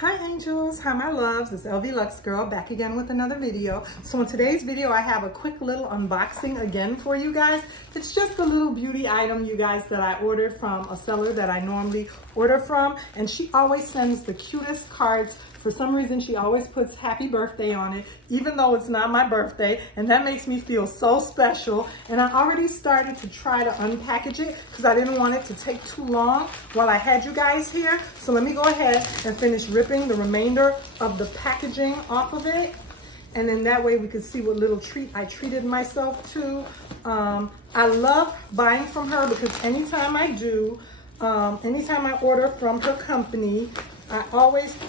Hi angels, hi my loves, it's lvluxegirl back again with another video. So in today's video I have a quick little unboxing again for you guys. It's just a little beauty item, you guys, that I ordered from a seller that I normally order from, and she always sends the cutest cards. For some reason she always puts happy birthday on it, even though it's not my birthday, and that makes me feel so special. And I already started to try to unpackage it because I didn't want it to take too long while I had you guys here. So let me go ahead and finish ripping the remainder of the packaging off of it, and then that way we can see what little treat I treated myself to. I love buying from her because anytime I do, anytime I order from her company,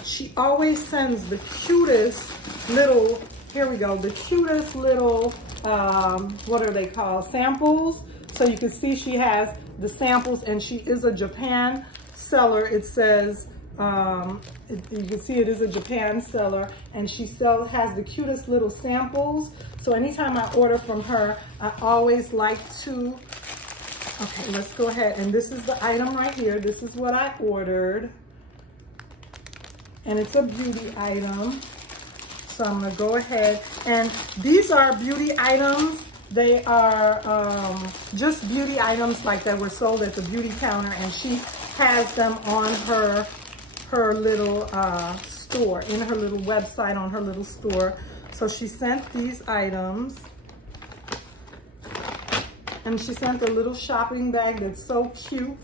she always sends the cutest little, here we go, the cutest little, what are they called, samples. So you can see she has the samples, and she is a Japan seller. It says, you can see it is a Japan seller, and she has the cutest little samples. So anytime I order from her, I always like to, okay, let's go ahead. And this is the item right here. This is what I ordered. And it's a beauty item. So I'm gonna go ahead, and these are beauty items. They are just beauty items like that were sold at the beauty counter, and she has them on her little store, in her little website, on her little store. So she sent these items, and she sent a little shopping bag that's so cute.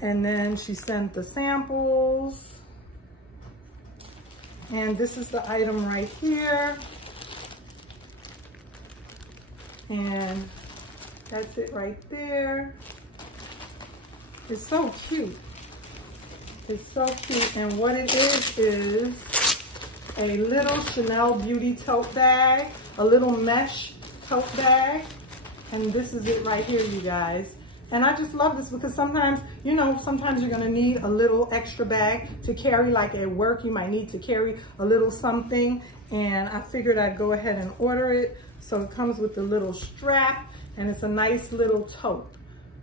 And then she sent the samples. And this is the item right here. And that's it right there. It's so cute. It's so cute. And what it is a little Chanel beauty tote bag, a little mesh tote bag. And this is it right here, you guys. And I just love this because sometimes, you know, sometimes you're gonna need a little extra bag to carry, like at work, you might need to carry a little something. And I figured I'd go ahead and order it. So it comes with a little strap, and it's a nice little tote.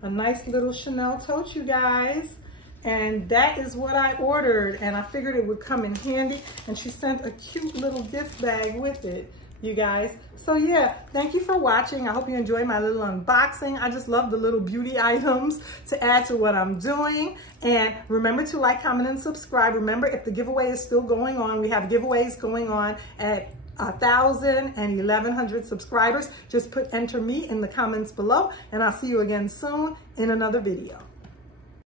A nice little Chanel tote, you guys. And that is what I ordered, and I figured it would come in handy. And she sent a cute little gift bag with it, you guys. So yeah, thank you for watching. I hope you enjoyed my little unboxing. I just love the little beauty items to add to what I'm doing. And remember to like, comment, and subscribe. Remember, if the giveaway is still going on, we have giveaways going on at 1,000 and 1,100 subscribers. Just put enter me in the comments below, and I'll see you again soon in another video.